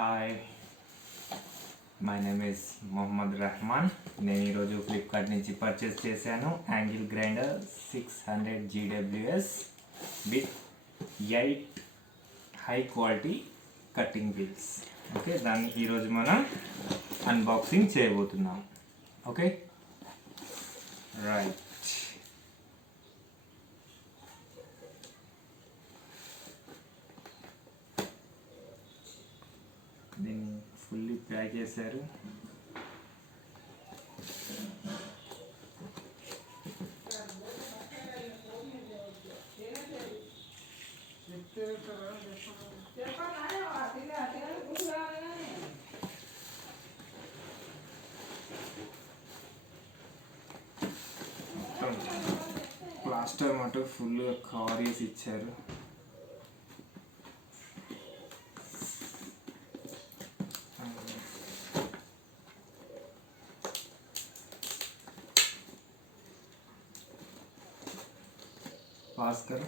Hi, my name is Mohammed Rahman. నేను ఈరోజు ఫ్లిప్కార్ట్ నుంచి పర్చేస్ చేశాను angle grinder 600 GWS with 8 high quality cutting wheels. Okay, దాన్ని ఈరోజు మనం అన్బాక్సింగ్ చేయబోతున్నాం. Okay, right. దీన్ని ఫుల్లీ ప్యాక్ చేశారు. ప్లాస్టర్ మటు ఫుల్గా కవర్ చేసి ఇచ్చారు. पास करो.